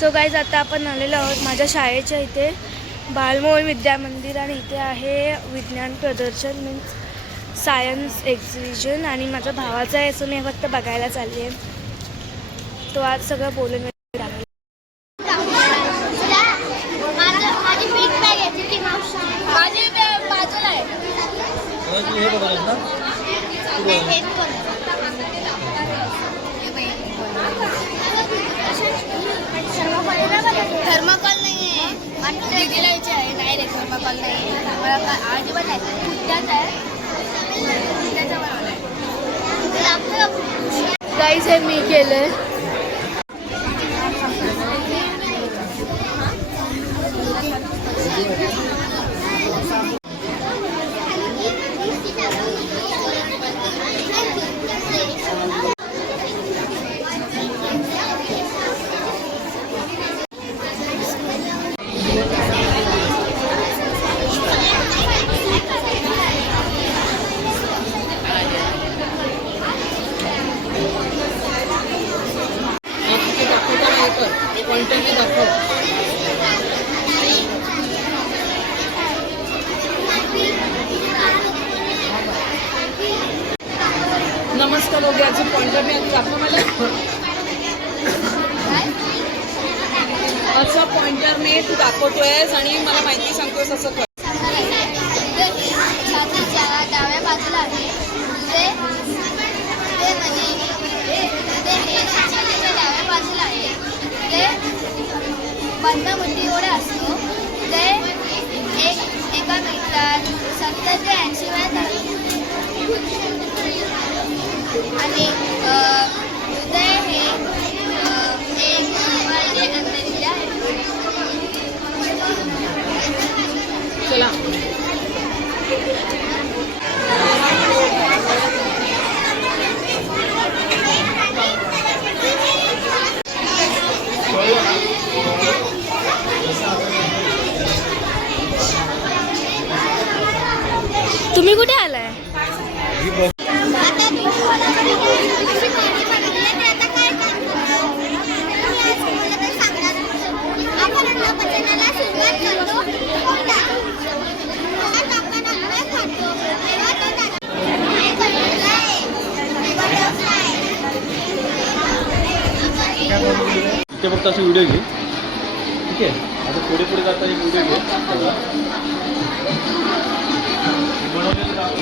So guys आता आपण आलेलो आहोत माझ्या शाळेच्या इथे बालमोहन विद्या मंदिर आणि इथे आहे विज्ञान प्रदर्शन मीन्स सायन्स एक्झिबिशन आणि माझ्या भावाचा आहे सो मी फक्त बघायला चालली आहे. तो आज सगळं बोलून थर्माकोल नाही आहे दिदीला आहे नाही रे थर्माकोल नाही आहे मला अजिबात आहे त्याच आहे गाईज हे मी केलंय. नमस्कार हो गया पॉइंटर में दाखव मला असं पॉइंटर में तू दाखवतोयस आणि मला माहिती सांगतोयस असं कर. डाव्या बाजूला आहे डाव्या बाजूला आहे ते बंद मुठी एवढं असतो ते एका मिनिटात 70 ते 80 वेळा आणि हृदय हे एक अंतरिक्ष आहे. चला तुम्ही कुठे आलाय? ते फक्त असे व्हिडिओ घे. ठीक आहे, आता पुढे पुढे जाता एक व्हिडिओ घे बनवलेलं दाखव.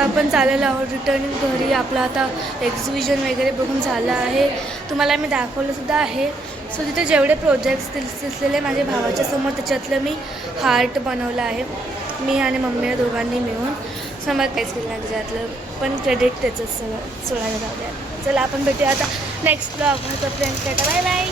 आपण चाललेलो आहोत रिटर्निंग घरी. आपलं आता एक्झिबिशन वगैरे बघून झालं आहे. तुम्हाला मी दाखवलं सुद्धा आहे. सो तिथे जेवढे प्रोजेक्ट्स दिसलेले माझ्या भावाच्या समोर त्याच्यातलं मी हार्ट बनवलं आहे मी आणि मम्मी दोघांनी मिळून. समज काहीच केलं नाही त्याच्यातलं पण क्रेडिट त्याचं सगळं सोडायला जाऊ द्या. चला आपण भेटूया आता नेक्स्ट ब्लॉग. माझा फ्रेंड टाटा बाय बाय.